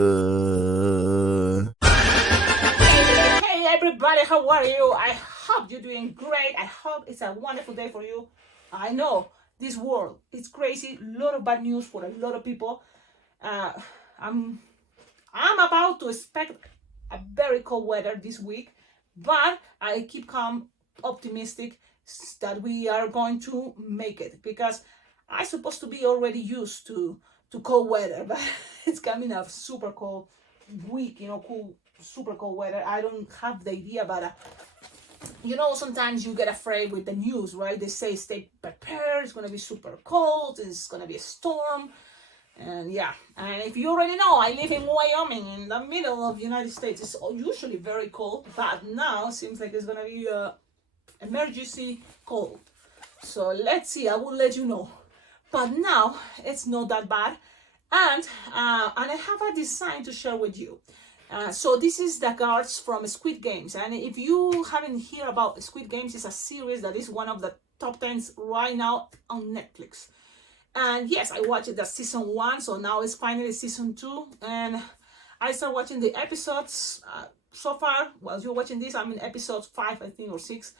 Hey everybody, how are you? I hope you're doing great. I hope it's a wonderful day for you. I know this world it's crazy, a lot of bad news for a lot of people. Uh, I'm about to expect a very cold weather this week, but I keep calm, optimistic that we are going to make it because I'm supposed to be already used to cold weather, but it's coming up super cold week, cool, super cold weather. I don't have the idea, but sometimes you get afraid with the news, right? They say stay prepared, it's gonna be super cold, it's gonna be a storm. And yeah, and if you already know, I live in Wyoming, in the middle of the United States. It's usually very cold, but now it seems like it's gonna be emergency cold. So let's see, I will let you know. But now it's not that bad, and I have a design to share with you. So this is the guards from Squid Games, and if you haven't heard about Squid Games, it's a series that is one of the top 10s right now on Netflix. And yes, I watched the season 1, so now it's finally season 2, and I started watching the episodes. So far, while you're watching this, I'm in episode 5, I think, or 6,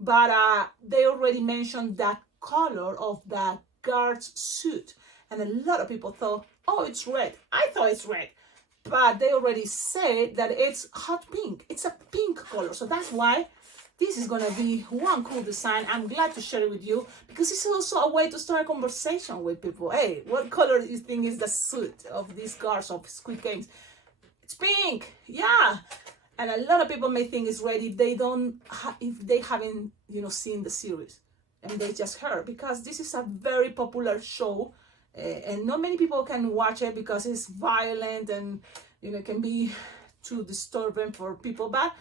but they already mentioned the color of the guard's suit, and a lot of people thought, oh, it's red. I thought it's red, but they already said that it's hot pink. It's a pink color, so that's why this is gonna be one cool design. I'm glad to share it with you because it's also a way to start a conversation with people. Hey, what color do you think is the suit of these guards of Squid Games? It's pink, yeah. And a lot of people may think it's red if they haven't seen the series and they just heard, because this is a very popular show, and not many people can watch it because it's violent and it can be too disturbing for people. But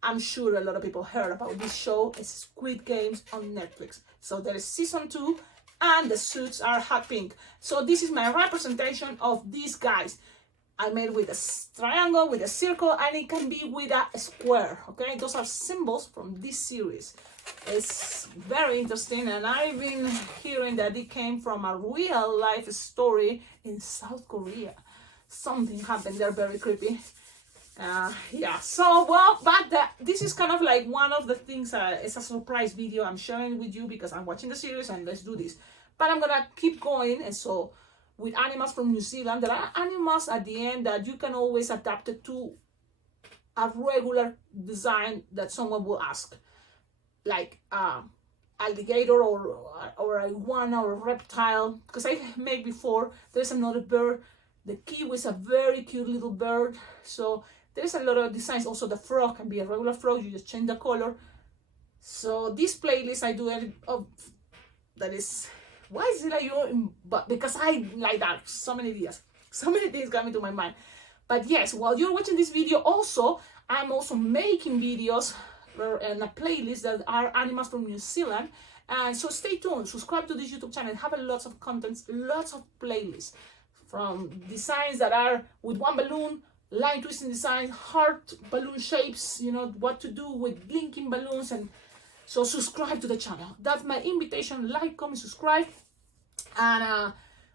I'm sure a lot of people heard about this show. It's Squid Games on Netflix. So there is season 2, and the suits are hot pink. So this is my representation of these guys. I made with a triangle, with a circle, and it can be with a square. Okay, those are symbols from this series. It's very interesting, and I've been hearing that it came from a real life story in South Korea. Something happened there, very creepy. Yeah, so well, but this is kind of like one of the things. It's a surprise video I'm sharing with you because I'm watching the series and let's do this. But I'm gonna keep going, and so with animals from New Zealand, there are animals at the end that you can always adapt it to a regular design that someone will ask, like alligator or iguana or reptile. Because I made before, there's another bird. The kiwi is a very cute little bird. So there's a lot of designs. Also, the frog can be a regular frog. You just change the color. So this playlist I do it of that is, why is it like but because I like that, so many things coming to my mind. But yes, while you're watching this video, also I'm also making videos and a playlist that are animals from New Zealand. And so stay tuned, subscribe to this YouTube channel, have a lots of contents, lots of playlists, from designs that are with one balloon, line twisting design, heart balloon shapes, what to do with blinking balloons. And so subscribe to the channel. That's my invitation. Like, comment, subscribe, and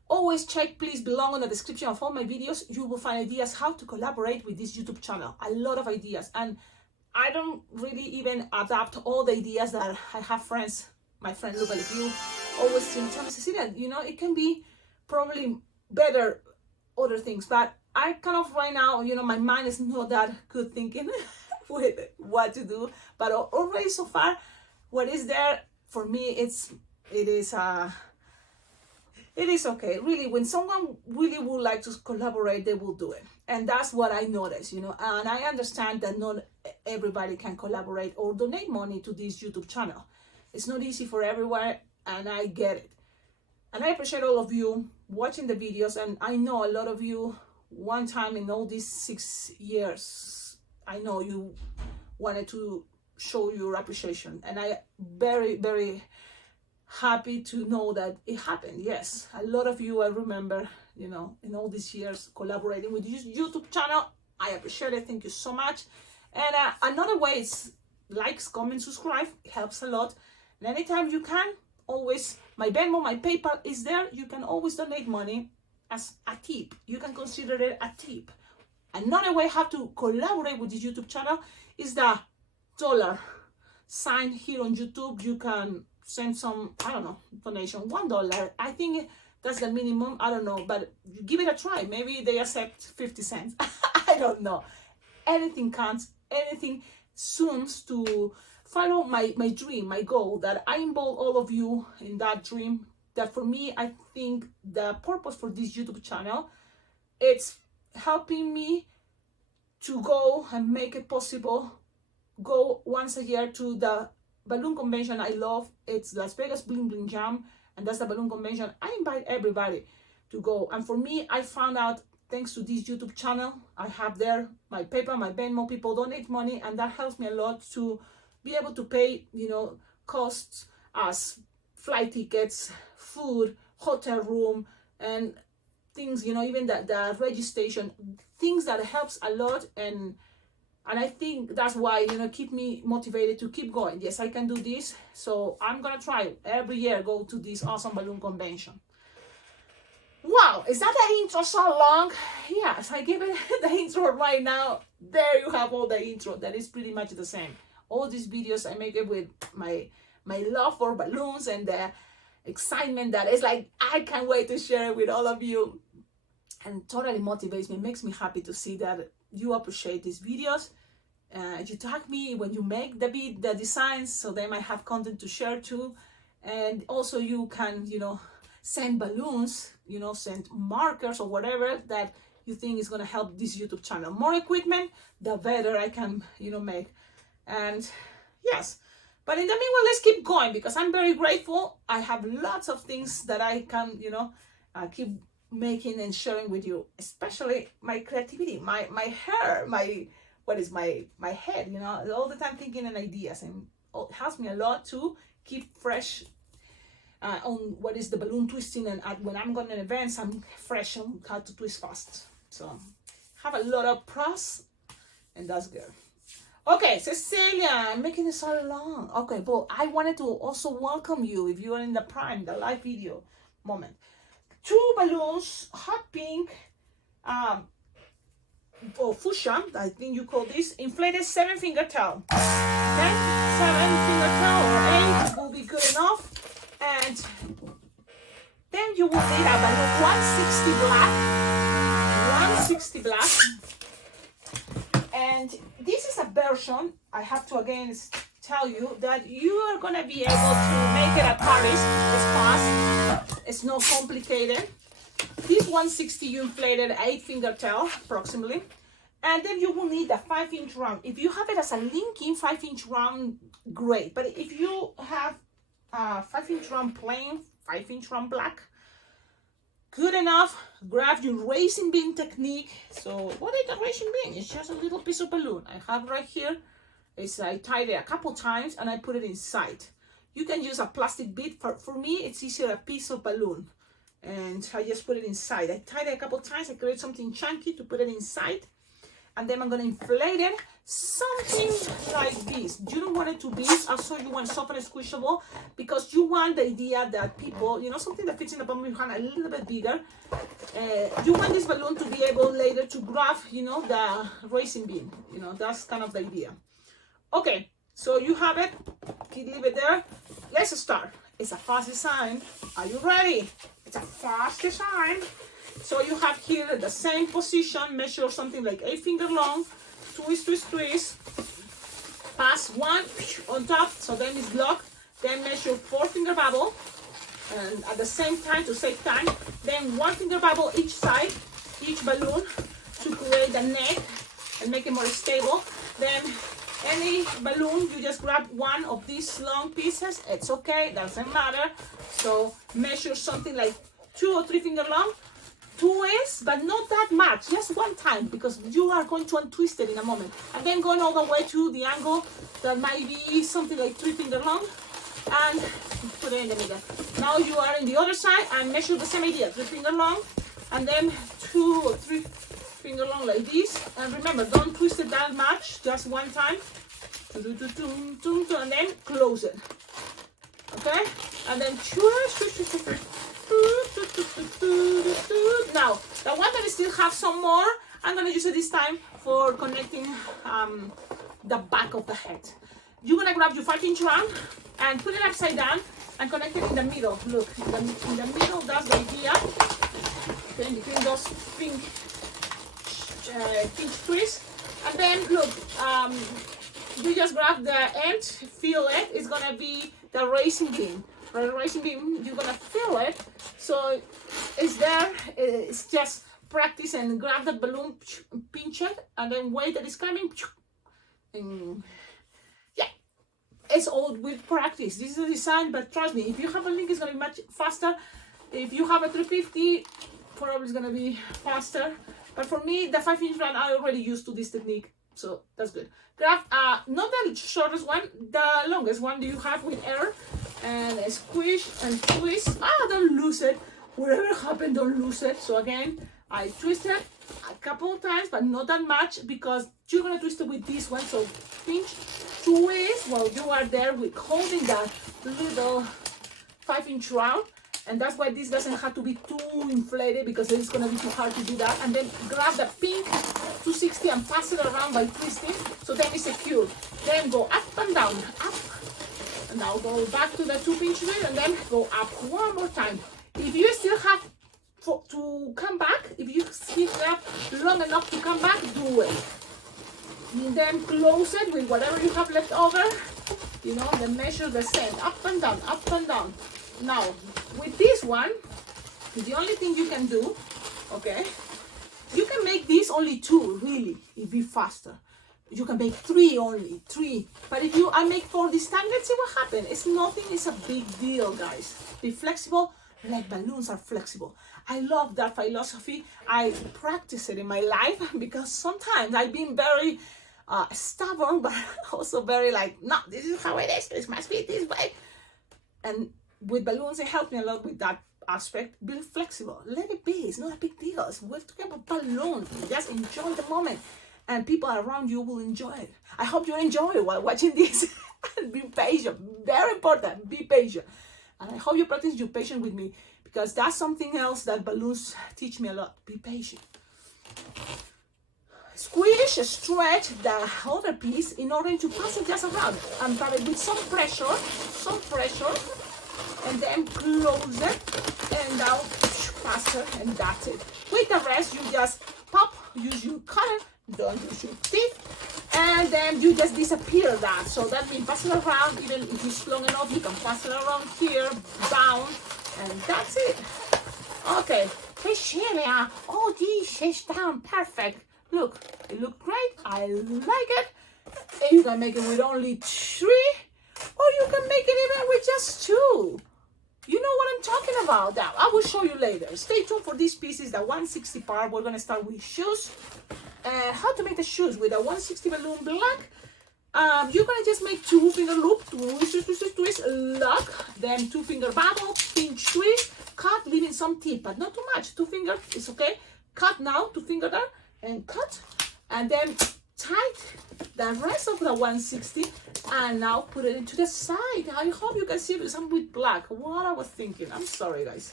always check, please, below in the description of all my videos. You will find ideas how to collaborate with this YouTube channel. A lot of ideas, and I don't really even adapt all the ideas that I have friends. My friend Luca, if you always tell me, Cecilia, it can be probably better other things, but I kind of right now, my mind is not that good thinking with what to do. But already so far, what is there for me, it is okay. Really, when someone really would like to collaborate, they will do it. And that's what I noticed, and I understand that not everybody can collaborate or donate money to this YouTube channel. It's not easy for everyone, and I get it. And I appreciate all of you watching the videos, and I know a lot of you, one time in all these 6 years, I know you wanted to show your appreciation, and I very, very happy to know that it happened. Yes, a lot of you, I remember, in all these years collaborating with this YouTube channel. I appreciate it. Thank you so much. And another way is likes, comment, subscribe. It helps a lot. And anytime you can, always, my Venmo, my PayPal is there. You can always donate money as a tip. You can consider it a tip. Another way how to collaborate with this YouTube channel is the dollar sign here on YouTube. You can send some, I don't know, donation, $1. I think that's the minimum. I don't know, but you give it a try. Maybe they accept 50 cents. I don't know. Anything counts. Anything soon to follow my dream, my goal, that I involve all of you in that dream. That for me, I think the purpose for this YouTube channel, it's helping me to go and make it possible, go once a year to the balloon convention I love. It's Las Vegas Bling Bling Jam, and that's the balloon convention. I invite everybody to go. And for me, I found out, thanks to this YouTube channel, I have there my PayPal, my Venmo, people donate money, and that helps me a lot to be able to pay, you know, costs as flight tickets, food, hotel room, and things, you know, even the registration, things that helps a lot. And I think that's why, you know, keep me motivated to keep going. Yes, I can do this. So I'm gonna try every year, go to this awesome balloon convention. Wow, is that the intro so long? Yes, I give it the intro right now. There you have all the intro. That is pretty much the same. All these videos I make it with my love for balloons and the excitement that is like, I can't wait to share it with all of you. And totally motivates me, makes me happy to see that you appreciate these videos. You tag me when you make the designs, so they might have content to share too. And also you can, you know, send balloons, you know, send markers or whatever that you think is going to help this YouTube channel. More equipment, the better I can, you know, make. And yes, but in the meanwhile, let's keep going, because I'm very grateful. I have lots of things that I can, you know, keep making and sharing with you, especially my creativity, my hair, my head, you know, all the time thinking and ideas, and it helps me a lot to keep fresh on what is the balloon twisting. And when I'm going to events, I'm fresh on how to twist fast. So have a lot of pros, and that's good. Okay, Cecilia, I'm making it so long. Okay, but I wanted to also welcome you if you are in the prime, the live video moment. 2 balloons, hot pink, or fuchsia, I think you call this, inflated 7-finger tail. Okay, 7-finger tail or 8 will be good enough. And then you will need a balloon 160 black, 160 black. And this is a version, I have to again tell you, that you are going to be able to make it at Paris. It's fast, it's not complicated. This 160 you inflated 8-finger tail approximately. And then you will need a 5-inch round. If you have it as a linking 5-inch round, great. But if you have a 5-inch round plain, 5-inch round black, good enough. Grab your racing bean technique. So what is the racing bean? It's just a little piece of balloon I have right here. I tied it a couple times and I put it inside. You can use a plastic bead. For me, it's easier a piece of balloon. And I just put it inside. I tied it a couple times. I create something chunky to put it inside. And then I'm going to inflate it. Something like this. You don't want it to be, also you want soft and squishable, because you want the idea that people, you know, something that fits in the palm of your hand a little bit bigger. You want this balloon to be able later to grab, you know, the racing bean. You know, that's kind of the idea. Okay, so you have it. Leave it there. Let's start. It's a fast design. Are you ready? It's a fast design. So you have here the same position, measure something like 8-finger long, twist, twist, twist, pass 1 on top, so then it's locked, then measure 4-finger bubble, and at the same time, to save time, then 1-finger bubble each side, each balloon, to create the neck and make it more stable. Then any balloon, you just grab one of these long pieces, it's okay, doesn't matter. So measure something like 2 or 3-finger long, twist, but not that much, just one time, because you are going to untwist it in a moment. And then going all the way to the angle that might be something like 3-finger long, and put it in the middle. Now you are in the other side and measure the same idea, 3-finger long, and then 2 or 3-finger long like this. And remember, don't twist it that much, just one time. And then close it. Okay? And then now, the one that still have some more, I'm gonna use it this time for connecting the back of the head. You're gonna grab your 5-inch round and put it upside down and connect it in the middle. Look, in the middle, that's the idea. Then between those pink pinch twists. And then look, you just grab the end, feel it. It's gonna be the racing beam. For the racing beam, you're gonna feel it. So it's there. It's just practice and grab the balloon, pinch it, and then wait that it's coming. And yeah, it's all with practice. This is the design, but trust me, if you have a link, it's gonna be much faster. If you have a 350, probably it's gonna be faster. But for me, the 5-inch round, I already used to this technique, so that's good. Grab not the shortest one, the longest one you have with air, and squish and twist. Don't lose it. Whatever happened, don't lose it. So again, I twisted a couple of times, but not that much, because you're gonna twist it with this one. So pinch, twist while you are there with holding that little 5-inch round. And that's why this doesn't have to be too inflated, because it's gonna be too hard to do that. And then grab the pink 260 and pass it around by twisting, so then it's secure. Then go up and down, up. And now go back to the 2-pinch reel and then go up one more time. If you still have to come back, if you still have long enough to come back, do it. And then close it with whatever you have left over. You know, then measure the same, up and down, up and down. Now, with this one, the only thing you can do, okay, you can make this only 2, really, if you're faster. You can make 3 only, 3. But if I make 4 this time, let's see what happens. It's nothing, it's a big deal, guys. Be flexible, like balloons are flexible. I love that philosophy. I practice it in my life, because sometimes I've been very stubborn, but also very like, no, this is how it is. It must be this way. And with balloons, it helped me a lot with that aspect. Be flexible, let it be. It's not a big deal. We're talking about balloons. Just enjoy the moment, and people around you will enjoy it. I hope you enjoy it while watching this. Be patient, very important. Be patient, and I hope you practice your patience with me, because that's something else that balloons teach me a lot. Be patient. Squish, stretch the other piece in order to pass it just around, and with some pressure, and then close it, and now faster, and that's it. With the rest, you just pop, use your cutter, don't use your teeth, and then you just disappear that. So that means pass it around. Even if it's long enough, you can pass it around here, down, and that's it. Okay, Cecilia, oh, this is down perfect. Look, it looks great. I like it. And you can make it with only 3, or you can make it even with just 2. You know what I'm talking about. That I will show you later. Stay tuned for these pieces, the 160 part. We're gonna start with shoes. How to make the shoes with a 160 balloon black. You're gonna just make 2-finger loop, twist, lock, then 2-finger bubble, pinch, twist, cut, leaving some tip, but not too much. 2 fingers is okay. Cut now, 2 finger there, and cut, and then tight the rest of the 160, and now put it into the side. I hope you can see some with black. What I was thinking. I'm sorry, guys.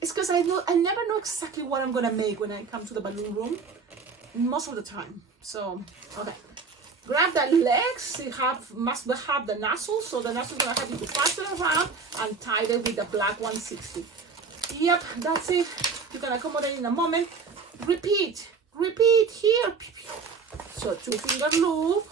It's because I never know exactly what I'm gonna make when I come to the balloon room, most of the time. So okay, grab the legs. It must have the nozzle, so the nozzle is gonna have you to pass it around and tie it with the black 160. Yep, that's it. You can accommodate in a moment. Repeat here. So 2-finger loop,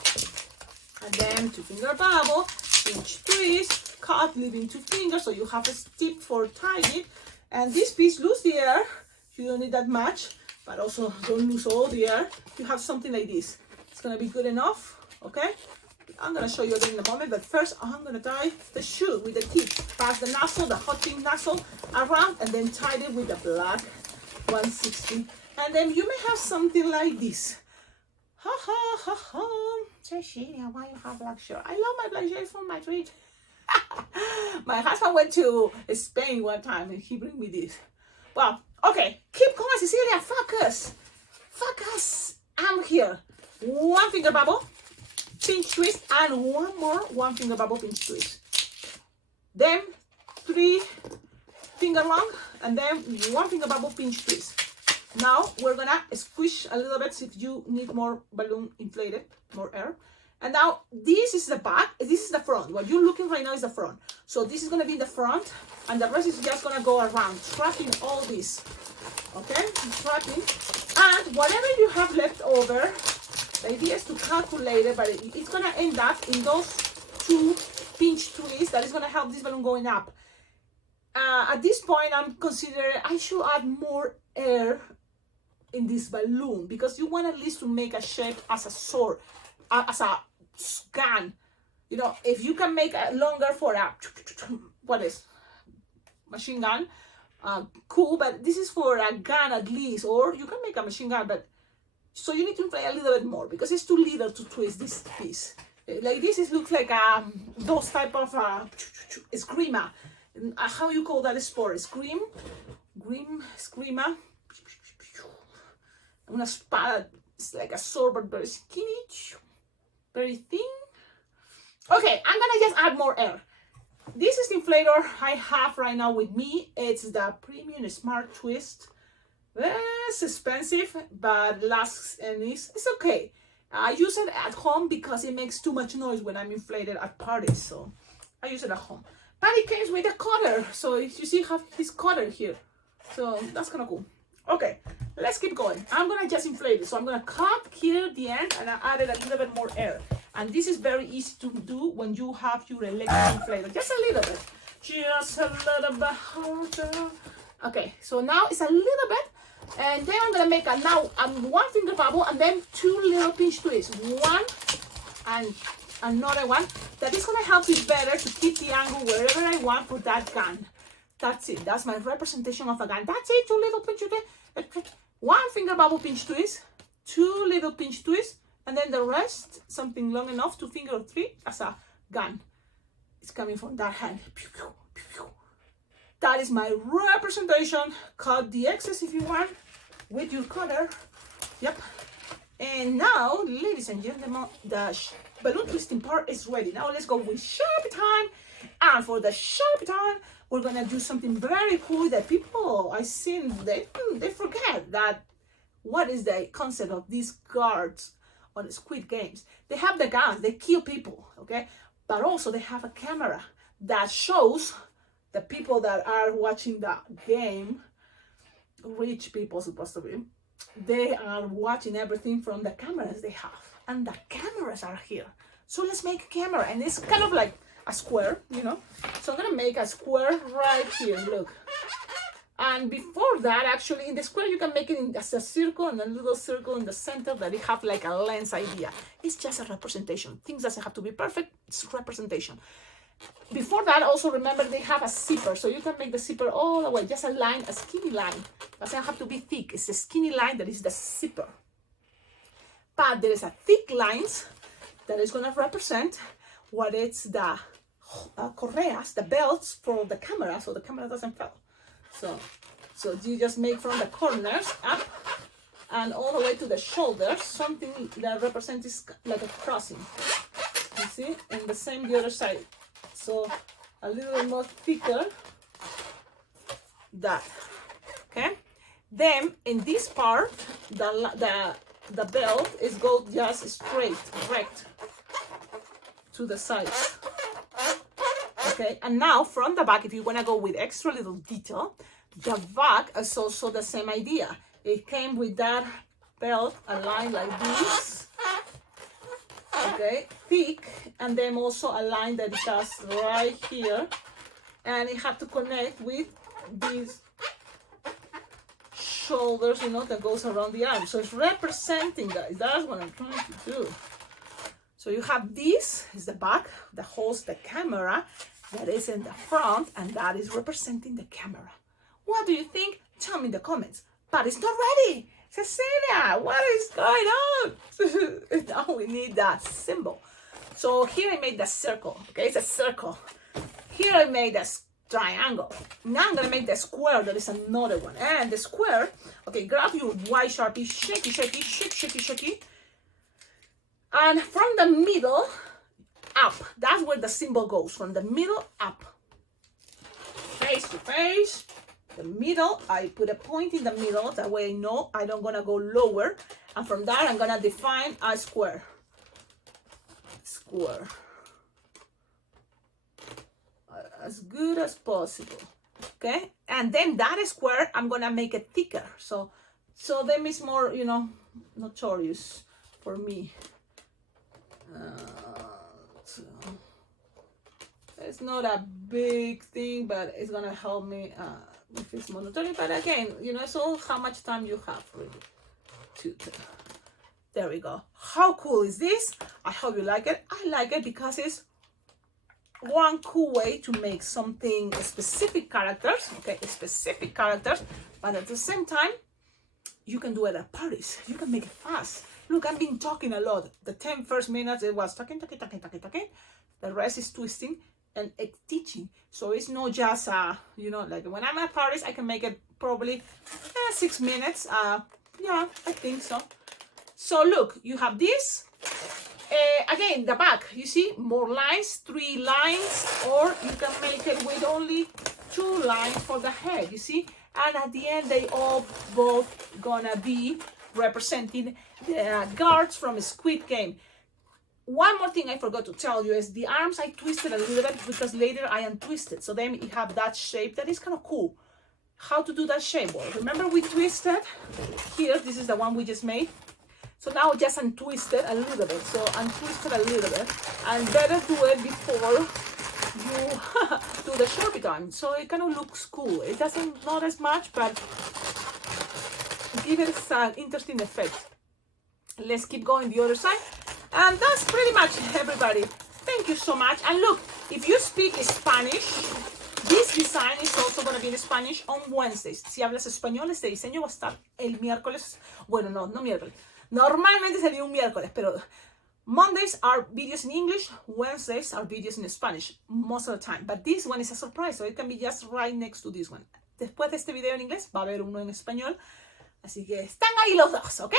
and then 2-finger bubble, pinch, twist, cut, leaving 2 fingers, so you have a tip for tying it. And this piece, lose the air. You don't need that much, but also don't lose all the air. You have something like this. It's gonna be good enough, okay? I'm gonna show you again in a moment, but first I'm gonna tie the shoe with the tip. Pass the nozzle, the hot pink nozzle around, and then tie it with the black 160. And then you may have something like this. Ha ha ha ha. Cecilia, why you have black shirt? I love my black shirt from Madrid. My husband went to Spain one time and he bring me this. Well, okay, keep going, Cecilia. Focus. I'm here. 1-finger bubble, pinch twist, and one more 1-finger bubble, pinch twist. Then 3 finger long, and then 1-finger bubble, pinch twist. Now we're gonna squish a little bit if you need more balloon inflated, more air. And now this is the back, this is the front. What you're looking right now is the front. So this is gonna be the front, and the rest is just gonna go around, trapping all this. Okay, trapping. And whatever you have left over, the idea is to calculate it, but it's gonna end up in those 2 pinch twists that is gonna help this balloon going up. At this point, I'm considering I should add more air in this balloon, because you want at least to make a shape as a sword, as a gun. You know, if you can make it longer for a machine gun, cool, but this is for a gun at least, or you can make a machine gun, but so you need to play a little bit more because it's too little to twist this piece. Like this, it looks like those type of screamer. How you call that sport? Screamer. Una espada. It's like a sword, but very skinny, very thin. Okay, I'm gonna just add more air. This is the inflator I have right now with me. It's the Premium Smart Twist. It's expensive, but lasts and it's okay. I use it at home because it makes too much noise when I'm inflated at parties, so I use it at home. But it comes with a cutter, so if you see, have this cutter here, so that's kind of cool. Okay, let's keep going. I'm gonna just inflate it, so I'm gonna cut here at the end, and I added a little bit more air. And this is very easy to do when you have your electric inflator, just a little bit, just a little bit harder. Okay, so now it's a little bit. And then I'm gonna make a 1 finger bubble, and then 2 little pinch twists, one and another one. That is gonna help me better to keep the angle wherever I want for that gun. That's it. That's my representation of a gun. That's it. 2 little pinch twists, 1 finger bubble pinch twist, 2 little pinch twists, and then the rest something long enough, 2 finger or 3 as a gun. It's coming from that hand. Pew, pew, pew, pew. That is my representation. Cut the excess if you want with your cutter. Yep. And now, ladies and gentlemen, the balloon twisting part is ready. Now let's go with Sharpie time. And for the Sharpie time, we're gonna do something very cool that people I seen they forget that what is the concept of these guards on the Squid Games. They have the guns, they kill people, okay? But also they have a camera that shows the people that are watching the game, rich people supposed to be, they are watching everything from the cameras they have. And the cameras are here. So let's make a camera. And it's kind of like a square, you know. So I'm gonna make a square right here, look. And before that, actually, in the square, you can make it as a circle and a little circle in the center that it have like a lens idea. It's just a representation. Things doesn't have to be perfect, it's representation. Before that, also remember they have a zipper, so you can make the zipper all the way, just a line, a skinny line. It doesn't have to be thick, it's a skinny line that is the zipper. But there is a thick lines that is gonna represent what it's the correas, the belts for the camera, so the camera doesn't fall. So you just make from the corners up and all the way to the shoulders, something that represents like a crossing. You see? And the same the other side. So a little more thicker, that, okay? Then in this part, the belt is go just straight, direct to the sides, okay? And now from the back, if you wanna go with extra little detail, the back is also the same idea. It came with that belt aligned like this, okay, thick, and then also a line that does right here, and it had to connect with these shoulders, you know, that goes around the arm. So it's representing, guys. That's what I'm trying to do. So you have this is the back that holds the camera, that is in the front, and that is representing the camera. What do you think? Tell me in the comments. But it's not ready. Cecilia, what is going on? Now we need that symbol. So here I made the circle, okay? It's a circle. Here I made a triangle. Now I'm gonna make the square, that is another one. And the square, okay, grab your white Sharpie, shaky, shaky, shake, shaky, shaky. And from the middle up, that's where the symbol goes, from the middle up. Face to face, The middle, I put a point in the middle, that way I know I don't gonna go lower. And from that, I'm gonna define a square. Square. As good as possible. Okay, and then that square, I'm gonna make it thicker. So them is more, you know, notorious for me. So it's not a big thing, but it's gonna help me if it's monotony. But again, you know, it's all how much time you have really. There we go. How cool is this? I hope you like it. I like it because it's one cool way to make something specific characters, okay, specific characters, but at the same time, you can do it at parties. You can make it fast. Look, I've been talking a lot. The 10 first minutes, it was talking. The rest is twisting and teaching. So it's not just, you know, like when I'm at parties, I can make it probably 6 minutes. Yeah, I think so. So look, you have this. Again, the back, you see, more lines, 3 lines, or you can make it with only 2 lines for the head, you see? And at the end, they all both gonna be representing the guards from Squid Game. One more thing I forgot to tell you is the arms I twisted a little bit because later I untwisted. So then you have that shape that is kind of cool. How to do that shape? Well, remember we twisted here, this is the one we just made. So now just untwist it a little bit. So untwist it a little bit. And better do it before you do the sharpie time. So it kind of looks cool. It doesn't, not as much, but give it an interesting effect. Let's keep going the other side. And that's pretty much everybody. Thank you so much. And look, if you speak Spanish, this design is also going to be in Spanish on Wednesdays. Si hablas español, este diseño va a estar el miércoles. Bueno, no miércoles. Normalmente sería un miércoles, pero Mondays are videos in English, Wednesdays are videos in Spanish, most of the time. But this one is a surprise, so it can be just right next to this one. Después de este video en inglés, va a haber uno en español. Así que están ahí los dos, ¿ok?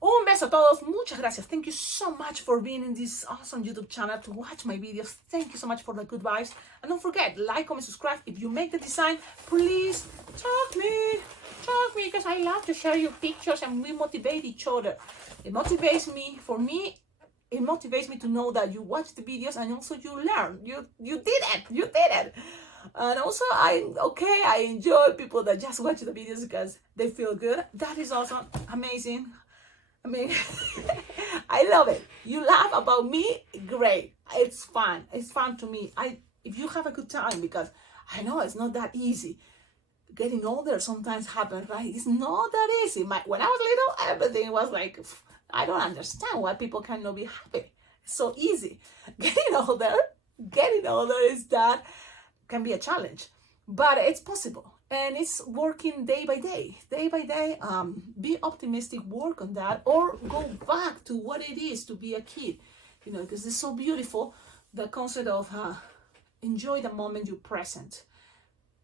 Un beso a todos. Muchas gracias. Thank you so much for being in this awesome YouTube channel to watch my videos. Thank you so much for the good vibes. And don't forget, like, comment, subscribe. If you make the design, please tag me, because I love to share your pictures and we motivate each other. It motivates me. For me, it motivates me to know that you watch the videos and also you learn. You did it. And also, I enjoy people that just watch the videos because they feel good. That is also amazing. I mean, I love it. You laugh about me, great. It's fun. It's fun to me. If you have a good time, because I know it's not that easy. Getting older sometimes happens, right? It's not that easy. When I was little, everything was like, I don't understand why people cannot be happy. It's so easy. Getting older is that can be a challenge, but it's possible. And it's working day by day. Be optimistic, work on that, or go back to what it is to be a kid, you know, because it's so beautiful, the concept of enjoy the moment you're present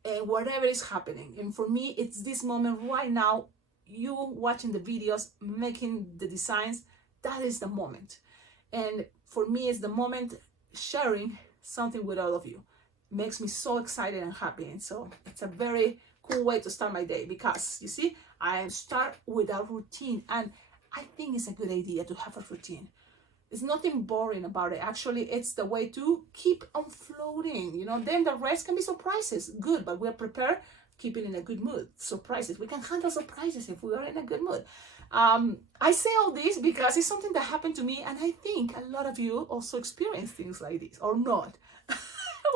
and whatever is happening. And for me, it's this moment right now, you watching the videos, making the designs, that is the moment. And for me, it's the moment sharing something with all of you. Makes me so excited and happy. And so it's a very cool way to start my day, because you see, I start with a routine, and I think it's a good idea to have a routine. There's nothing boring about it. Actually, it's the way to keep on floating, you know. Then the rest can be surprises. Good, but we're prepared, keeping in a good mood. Surprises, we can handle surprises if we are in a good mood. I say all this because it's something that happened to me, and I think a lot of you also experience things like this, or not.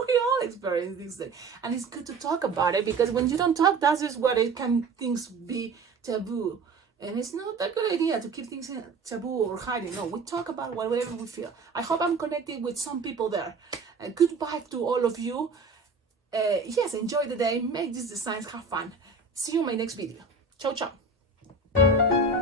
We all experience these things, and it's good to talk about it, because when you don't talk, that's just what it can, things be taboo, and it's not a good idea to keep things taboo or hiding. No, we talk about whatever we feel. I hope I'm connecting with some people there. Goodbye to all of you. Yes, enjoy the day, make these designs, have fun. See you in my next video. Ciao, ciao.